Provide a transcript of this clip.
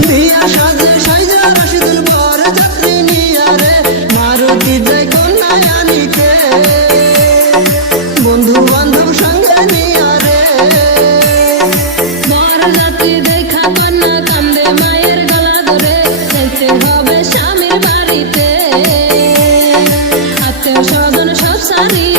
বিয়া সাজে সাইজা রাশিদুল বড় যাত্রী নিয়া রে মারুতি যায় কন্যায় আনিতে বন্ধু বান্ধব সঙ্গে নিয়া রে বড় যাত্রী দেখা কন্যা কান্দে মায়ের গলা ধরে যেতে হবে স্বামীর বাড়িতে আত্মীয় স্বজন সব সারি